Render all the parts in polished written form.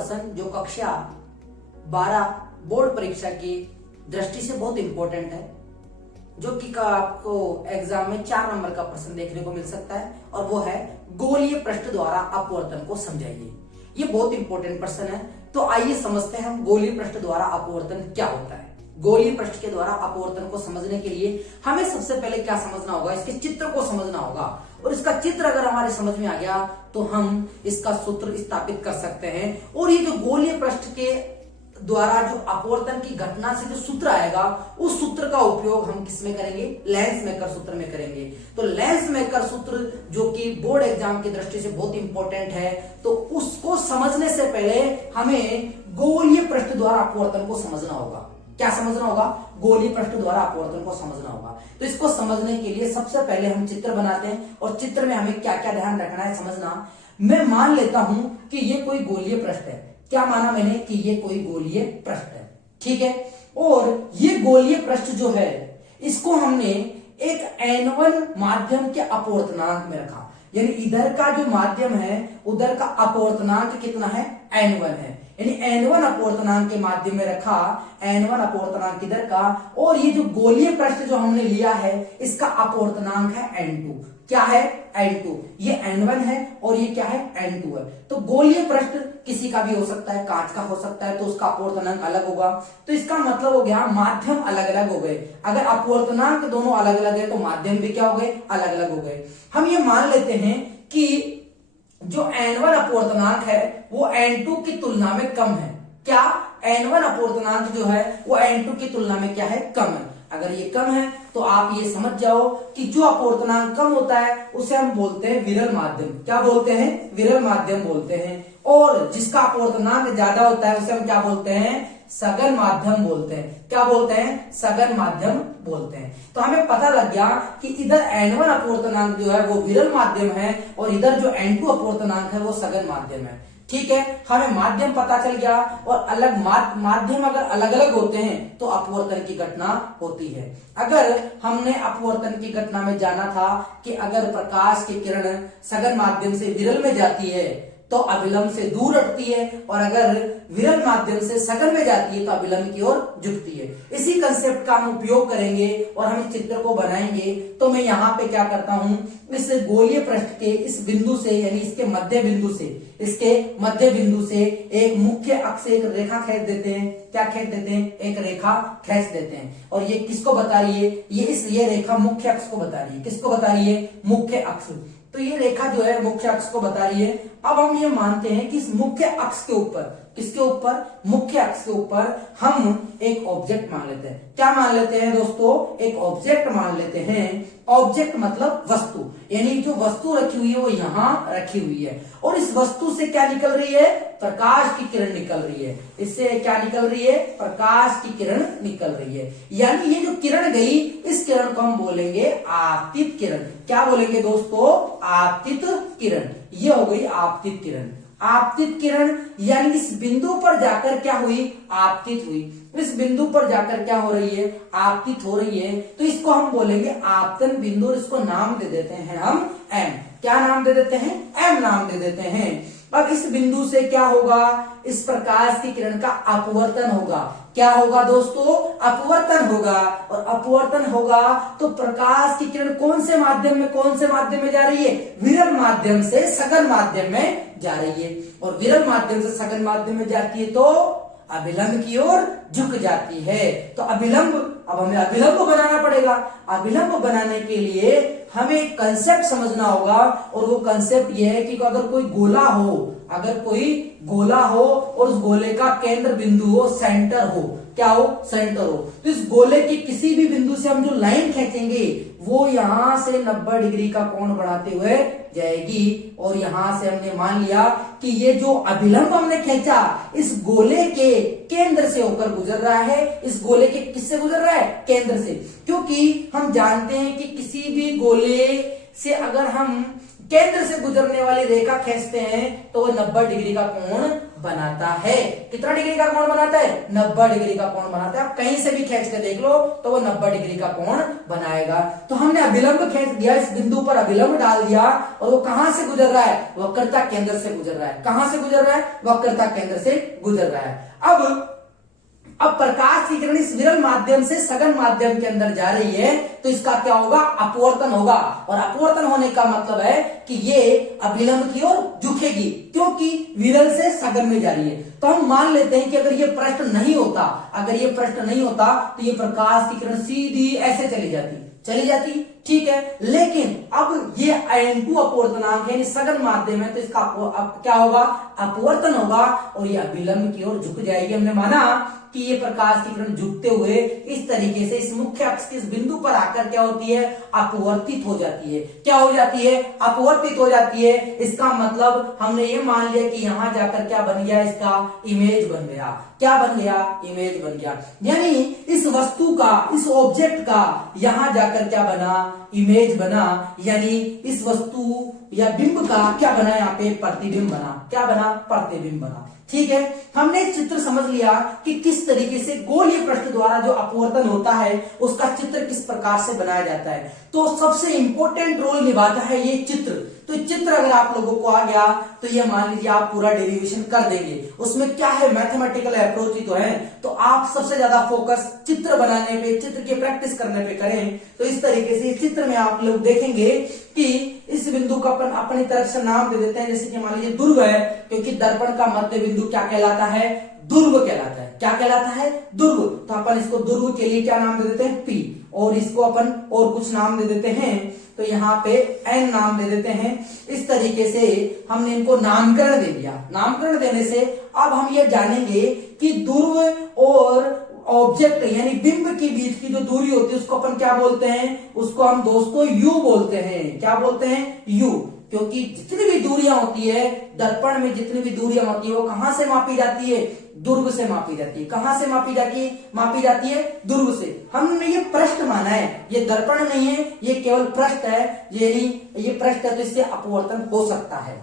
प्रश्न जो कक्षा 12 बोर्ड परीक्षा की दृष्टि से बहुत इंपॉर्टेंट है, जो कि आपको एग्जाम में 4 नंबर का प्रश्न देखने को मिल सकता है, और वो है गोलीय पृष्ठ द्वारा अपवर्तन को समझाइए। ये बहुत इंपॉर्टेंट प्रश्न है। तो आइए समझते हैं हम गोलीय पृष्ठ द्वारा अपवर्तन क्या होता है। गोलीय पृष्ठ के द्वारा अपवर्तन को समझने के लिए हमें सबसे पहले क्या समझना होगा, इसके चित्र को समझना होगा, और इसका चित्र अगर हमारे समझ में आ गया तो हम इसका सूत्र स्थापित कर सकते हैं। और ये जो गोलीय पृष्ठ के द्वारा जो अपवर्तन की घटना से जो सूत्र आएगा, उस सूत्र का उपयोग हम किसमें करेंगे, लेंस मेकर सूत्र में करेंगे। तो लेंस मेकर सूत्र जो कि बोर्ड एग्जाम की दृष्टि से बहुत इंपॉर्टेंट है, तो उसको समझने से पहले हमें गोलीय पृष्ठ द्वारा अपवर्तन को समझना होगा। क्या समझना होगा, गोलीय पृष्ठ द्वारा अपवर्तन को समझना होगा। तो इसको समझने के लिए सबसे पहले हम चित्र बनाते हैं, और चित्र में हमें क्या क्या ध्यान रखना है समझना। मैं मान लेता हूं कि ये कोई गोलीय पृष्ठ है। क्या माना मैंने कि ये कोई गोलीय पृष्ठ है, ठीक है। और ये गोलीय पृष्ठ जो है, इसको हमने एक N1 माध्यम के अपवर्तनांक में रखा, यानी इधर का जो माध्यम है उधर का अपवर्तनांक कितना है, N1 है, यानी N1 अपवर्तनांक के माध्यम में रखा, N1 अपवर्तनांक इधर का। और ये जो गोलीय पृष्ठ जो हमने लिया है, इसका अपवर्तनांक है N2। क्या है, N2। ये N1 है और ये क्या है, N2 है। तो गोलीय पृष्ठ किसी का भी हो सकता है, कांच का हो सकता है, तो उसका अपवर्तनांक अलग होगा। तो इसका मतलब हो गया माध्यम अलग अलग हो गए। अगर अपवर्तनांक दोनों अलग अलग है तो माध्यम भी क्या हो गए, अलग अलग हो गए। हम ये मान लेते हैं कि जो N1 अपवर्तनांक है वो N2 की तुलना में कम है। क्या, N1 अपवर्तनांक जो है वो N2 की तुलना में क्या है, कम है। अगर ये कम है तो आप ये समझ जाओ कि जो अपवर्तनांक कम होता है उसे हम बोलते हैं विरल माध्यम। क्या बोलते हैं, विरल माध्यम बोलते हैं। और जिसका अपवर्तनांक ज्यादा होता है उसे हम क्या बोलते हैं, सघन माध्यम बोलते हैं। क्या बोलते हैं, सघन माध्यम बोलते हैं। तो हमें पता लग गया कि इधर N1 अपवर्तनांक जो है वो विरल माध्यम है, और इधर जो N2 अपवर्तनांक है वो सघन माध्यम है। ठीक है, हमें माध्यम पता चल गया। और अलग माध्यम अगर अलग अलग होते हैं तो अपवर्तन की घटना होती है। अगर हमने अपवर्तन की घटना में जाना था कि अगर प्रकाश की किरण सघन माध्यम से विरल में जाती है तो अभिलंब से दूर हटती है, और अगर विरल माध्यम से सघन में जाती है तो अभिलंब की ओर झुकती है। इसी कंसेप्ट का हम उपयोग करेंगे और हम इस चित्र को बनाएंगे। तो मैं यहाँ पे क्या करता हूं, इस गोलीय पृष्ठ के इस बिंदु से, यानी इसके मध्य बिंदु से एक मुख्य अक्ष से एक रेखा खींच देते हैं। क्या खींच देते हैं, एक रेखा खींच देते हैं। और ये किसको बता रही है, ये रेखा मुख्य अक्ष को बता रही है। किसको बता रही है, मुख्य अक्ष। तो ये रेखा जो है मुख्य अक्ष को बता रही है। अब हम ये मानते हैं कि इस मुख्य अक्ष के ऊपर, किसके ऊपर, मुख्य अक्ष के ऊपर हम एक ऑब्जेक्ट मान लेते हैं। क्या मान लेते हैं दोस्तों, एक ऑब्जेक्ट मान लेते हैं। ऑब्जेक्ट मतलब वस्तु, यानी जो वस्तु रखी हुई है वो यहाँ रखी हुई है, और इस वस्तु से क्या निकल रही है, प्रकाश की किरण निकल रही है। इससे क्या निकल रही है, प्रकाश की किरण निकल रही है। यानी ये जो किरण गई, इस किरण को हम बोलेंगे आपतित किरण। क्या बोलेंगे दोस्तों, आपतित किरण। ये हो गई आपतित किरण। आपतित किरण यानी इस बिंदु पर जाकर क्या हुई, आपतित हुई। इस बिंदु पर जाकर क्या हो रही है, आपतित हो रही है। तो इसको हम बोलेंगे आपतन बिंदु, इसको नाम दे देते हैं हम M। क्या नाम दे देते हैं, M नाम दे देते हैं। अब इस बिंदु से क्या होगा, इस प्रकाश की किरण का अपवर्तन होगा। क्या होगा दोस्तों, अपवर्तन होगा। और अपवर्तन होगा तो प्रकाश की किरण कौन से माध्यम में जा रही है, विरल माध्यम से सघन माध्यम में जा रही है। और विरल माध्यम से सघन माध्यम में जाती है तो अभिलंब की ओर झुक जाती है। तो अभिलंब, अब हमें अभिलंब बनाना पड़ेगा। अभिलंब बनाने के लिए हमें एक कंसेप्ट समझना होगा, और वो कंसेप्ट ये है कि अगर कोई गोला हो और उस गोले का केंद्र बिंदु हो, सेंटर हो, क्या हो, सेंटर हो, तो इस गोले के किसी भी बिंदु से हम जो लाइन खींचेंगे वो यहां से 90 डिग्री का कोण बढ़ाते हुए जाएगी। और यहां से हमने मान लिया कि ये जो अभिलंब हमने खींचा इस गोले के केंद्र से होकर गुजर रहा है। इस गोले के किससे गुजर रहा है, केंद्र से। क्योंकि हम जानते हैं कि किसी भी गोले से अगर हम केंद्र से गुजरने वाली रेखा खींचते हैं तो वो 90 डिग्री का कोण बनाता है। कितना डिग्री का कोण बनाता है? 90 डिग्री का कोण बनाता है। आप कहीं से भी खींच के देख लो तो वो 90 डिग्री का कोण बनाएगा। तो हमने अभिलंब खींच दिया, इस बिंदु पर अभिलंब डाल दिया और वो कहां से गुजर रहा है? वक्रता केंद्र से गुजर रहा है। कहां से गुजर रहा है? वक्रता केंद्र से गुजर रहा है। अब प्रकाश की किरण इस विरल माध्यम से सघन माध्यम के अंदर जा रही है, तो इसका क्या होगा? अपवर्तन होगा। और अपवर्तन होने का मतलब है कि ये अभिलंब की ओर झुकेगी, क्योंकि विरल से सघन में जा रही है। तो हम मान लेते हैं कि अगर ये पृष्ठ नहीं होता, तो ये प्रकाश की किरण सीधी ऐसे चली जाती, ठीक है। लेकिन अब ये N2 अपवर्तनांक है, सघन माध्यम है, तो इसका अब क्या होगा? अपवर्तन होगा और ये अभिलंब की ओर झुक जाएगी। हमने माना कि ये प्रकाश की किरण झुकते हुए इस तरीके से इस मुख्य अक्ष के इस बिंदु पर आकर क्या होती है? अपवर्तित हो जाती है। क्या हो जाती है? अपवर्तित हो जाती है। इसका मतलब हमने ये मान लिया कि यहां जाकर क्या बन गया? इसका इमेज बन गया। क्या बन गया? इमेज बन गया। यानी इस वस्तु का, इस ऑब्जेक्ट का यहां जाकर क्या बना? इमेज बना। यानी इस वस्तु या बिंब का क्या बना? यहाँ पे प्रतिबिंब बना। क्या बना? प्रतिबिंब बना। ठीक है, हमने चित्र समझ लिया कि किस तरीके से गोलीय पृष्ठ द्वारा जो अपवर्तन होता है उसका चित्र किस प्रकार से बनाया जाता है। तो सबसे इंपॉर्टेंट रोल निभाता है ये चित्र। तो चित्र अगर आप लोगों को आ गया तो ये मान लीजिए आप पूरा डेरिवेशन कर देंगे। उसमें क्या है? मैथमेटिकल अप्रोच ही तो है। तो आप सबसे ज्यादा फोकस चित्र बनाने पे, चित्र की प्रैक्टिस करने पे करें। तो इस तरीके से इस चित्र में आप लोग देखेंगे कि इस बिंदु का अपन अपनी तरफ से नाम दे देते हैं। जैसे कि मान लीजिए ध्रुव है, क्योंकि दर्पण का मध्य बिंदु क्या कहलाता है? ध्रुव कहलाता है। क्या कहलाता है? ध्रुव। तो अपन इसको ध्रुव के लिए क्या नाम दे देते हैं? P। और इसको अपन और कुछ नाम दे देते हैं, तो यहाँ पे N नाम दे देते हैं। इस तरीके से हमने इनको नामकरण दे दिया। नामकरण देने से अब हम ये जानेंगे कि ध्रुव और ऑब्जेक्ट यानी बिंब के बीच की जो दूरी होती है उसको अपन क्या बोलते हैं? उसको हम दोस्तों U बोलते हैं। क्या बोलते हैं? U। क्योंकि जितनी भी दूरियां होती है दर्पण में, जितनी भी दूरियां होती है वो कहां से मापी जाती है? ध्रुव से मापी जाती है। कहां से मापी जाती है? ध्रुव से। हमने ये पृष्ठ माना है, ये दर्पण नहीं है, ये केवल पृष्ठ है। ये पृष्ठ है, तो इससे अपवर्तन हो सकता है।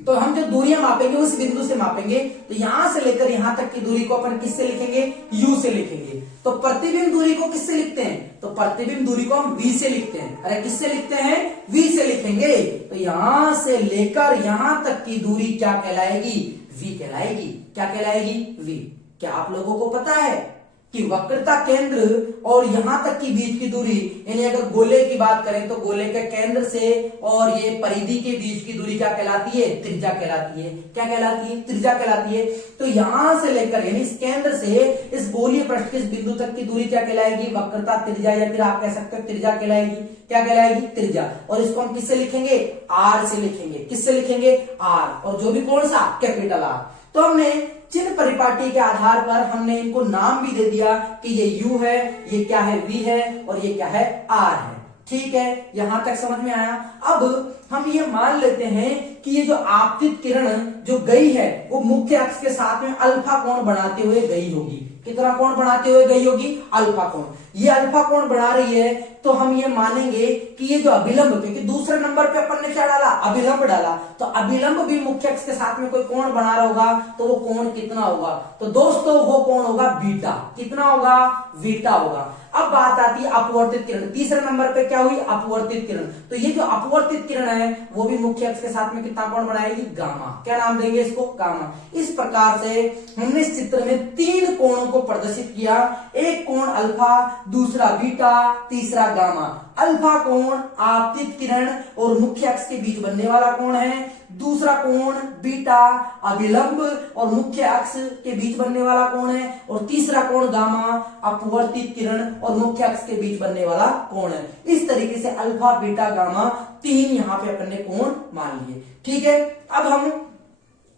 तो हम जो दूरियां मापेंगे उस बिंदु से मापेंगे। तो यहां से लेकर यहां तक की दूरी को अपन किससे लिखेंगे? U से लिखेंगे। तो प्रतिबिंब दूरी को किससे लिखते हैं? तो प्रतिबिंब दूरी को हम V से लिखते हैं। अरे किससे लिखते हैं? V से लिखेंगे। तो यहां से लेकर यहां तक की दूरी क्या कहलाएगी? V कहलाएगी। क्या कहलाएगी? V। क्या आप लोगों को पता है कि वक्रता केंद्र और यहां तक की बीच की दूरी, यानी अगर गोले की बात करें तो गोले के केंद्र से और ये परिधि के बीच की दूरी क्या कहलाती है? त्रिज्या कहलाती है। क्या कहलाती है? त्रिज्या कहलाती है। तो यहां से लेकर यानी इस केंद्र से इस गोलीय पृष्ठ के इस बिंदु तक की दूरी क्या कहलाएगी? वक्रता त्रिज्या, या फिर आप कह सकते हो त्रिज्या कहलाएगी। क्या कहलाएगी? त्रिज्या। और इसको हम किससे लिखेंगे? R से लिखेंगे। किससे लिखेंगे? R। और जो भी कौन सा? Capital R। तो हमने चिन्ह परिपाटी के आधार पर हमने इनको नाम भी दे दिया कि ये U है, ये क्या है? V है, और ये क्या है? R है। ठीक है, यहां तक समझ में आया। अब हम ये मान लेते हैं कि ये जो आपतित किरण जो गई है वो मुख्य अक्ष के साथ में अल्फा कोण बनाते हुए गई होगी। कितना कोण बनाते हुए गई होगी? अल्फा कोण। ये अल्फा कोण बना रही है, तो हम ये मानेंगे कि ये जो अभिलंब, क्योंकि दूसरे नंबर पे अपन ने क्या डाला? अभिलंब डाला। तो अभिलंब भी मुख्य अक्ष के साथ में कोई कोण बना रहा होगा, तो वो कोण कितना होगा? तो दोस्तों वो कोण होगा बीटा। कितना होगा? बीटा होगा। अब बात आती है अपवर्तित किरण। तीसरे नंबर पे क्या हुई? अपवर्तित किरण। तो ये जो अपवर्तित किरण है वो भी मुख्य अक्ष के साथ में कितना कोण बनाएगी? गामा। क्या नाम देंगे इसको? गामा। इस प्रकार से हमने इस चित्र में 3 कोणों को प्रदर्शित किया। एक कोण अल्फा, दूसरा बीटा, तीसरा गामा। अल्फा कोण आपतित किरण और मुख्य अक्ष के बीच बनने वाला कोण है। दूसरा कोण बीटा अभिलंब और मुख्य अक्ष के बीच बनने वाला कोण है। और तीसरा कोण गामा अपवर्तित किरण और मुख्य अक्ष के बीच बनने वाला कोण है। इस तरीके से अल्फा, बीटा, गामा 3 यहां पे अपन ने कोण मान लिए। ठीक है, अब हम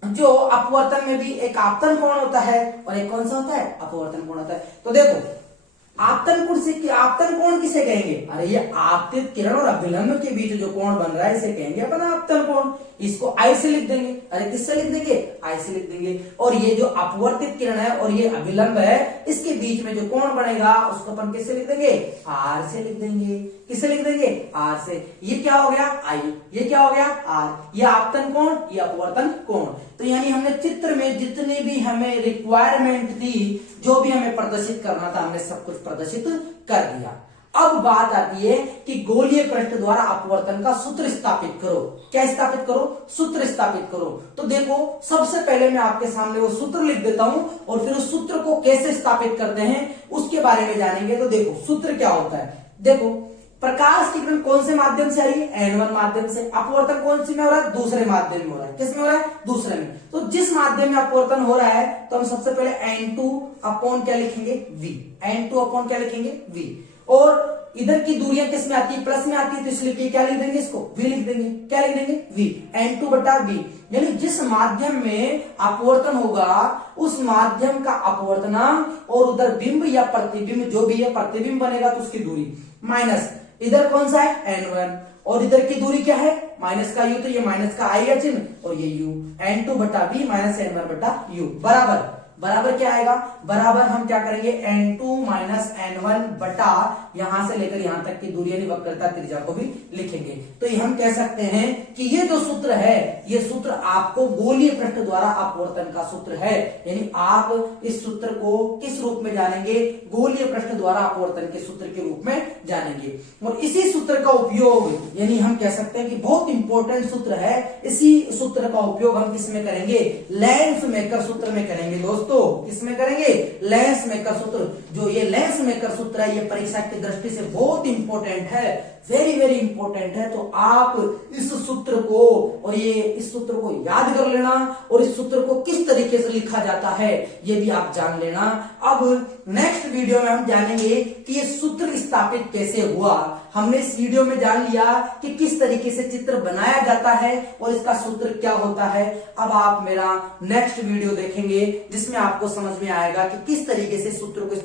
जो अपवर्तन में भी एक आपतन कोण होता है और एक कौन सा होता है? अपवर्तन कोण होता है। तो देखो आपतन कोण से, आपतन कोण किसे कहेंगे? अरे ये आपतित किरण और अभिलंब के बीच जो कोण बन रहा है इसे कहेंगे अपन आपतन कोण। इसको आई से लिख देंगे। अरे किससे लिख देंगे? आई से लिख देंगे। और ये जो अपवर्तित किरण है और ये अभिलंब है, इसके बीच में जो कोण बनेगा उसको अपन किससे लिख देंगे? आर से लिख देंगे। किससे लिख देंगे? आर से। ये क्या हो गया? आई। ये क्या हो गया? आर। ये आपतन कोण, ये अपवर्तन कोण। तो यानी हमने चित्र में जितनी भी हमें रिक्वायरमेंट थी, जो भी हमें प्रदर्शित करना था, हमने सब कुछ प्रदर्शित कर दिया। अब बात आती है कि गोलीय पृष्ठ द्वारा अपवर्तन का सूत्र स्थापित करो। क्या स्थापित करो? सूत्र स्थापित करो। तो देखो, सबसे पहले मैं आपके सामने वो सूत्र लिख देता हूं और फिर उस सूत्र को कैसे स्थापित करते हैं उसके बारे में जानेंगे। तो देखो सूत्र क्या होता है। देखो, प्रकाश की किरण कौन से माध्यम से आ रही है? N1 माध्यम से। अपवर्तन कौन सी में हो रहा है? दूसरे माध्यम में हो रहा है। किस में हो रहा है? दूसरे में। तो जिस माध्यम में अपवर्तन हो रहा है तो हम सबसे पहले N2 अपॉन क्या लिखेंगे? V। N2 अपॉन क्या लिखेंगे? V। और इधर की दूरियां किस में आती है? प्लस में आती है, तो इसलिए क्या लिख देंगे? इसको V लिख देंगे। क्या लिख देंगे? V। N2 बटा V। यानी जिस माध्यम में अपवर्तन होगा उस माध्यम का अपवर्तनांक और उधर बिंब या प्रतिबिंब जो भी है, प्रतिबिंब बनेगा तो उसकी दूरी माइनस, इधर कौन सा है? N1 और इधर की दूरी क्या है? माइनस का U, तो ये माइनस का आई है चिन्ह और ये U। N2 बटा V माइनस N1 बटा U बराबर, बराबर क्या आएगा? बराबर हम क्या करेंगे? N2 माइनस N1 बटा यहां से लेकर यहां तक की दूरी यानी वक्रता त्रिज्या को भी लिखेंगे। तो ये हम कह सकते हैं कि ये जो सूत्र है, ये सूत्र आपको गोलीय पृष्ठ द्वारा अपवर्तन का सूत्र है। यानी आप इस सूत्र को किस रूप में जानेंगे? गोलीय पृष्ठ द्वारा अपवर्तन के सूत्र के रूप में जानेंगे। और इसी सूत्र का उपयोग, यानी हम कह सकते हैं कि बहुत इंपॉर्टेंट सूत्र है, इसी सूत्र का उपयोग हम किसमें करेंगे? लेंस मेकर सूत्र में करेंगे दोस्तों। किसमें करेंगे? लेंस मेकर सूत्र। जो ये लेंस मेकर सूत्र है, ये परीक्षा की दृष्टि से बहुत इंपॉर्टेंट है, वेरी वेरी इंपॉर्टेंट है। तो आप इस सूत्र को और ये इस सूत्र को याद कर लेना और इस सूत्र को किस तरीके से लिखा जाता है ये भी आप जान लेना। अब नेक्स्ट वीडियो में हम जानेंगे कि ये सूत्र स्थापित कैसे हुआ। हमने इस वीडियो में जान लिया कि किस तरीके से चित्र बनाया जाता है और इसका सूत्र क्या होता है। अब आप मेरा नेक्स्ट वीडियो देखेंगे जिसमें आपको समझ में आएगा कि किस तरीके से सूत्र को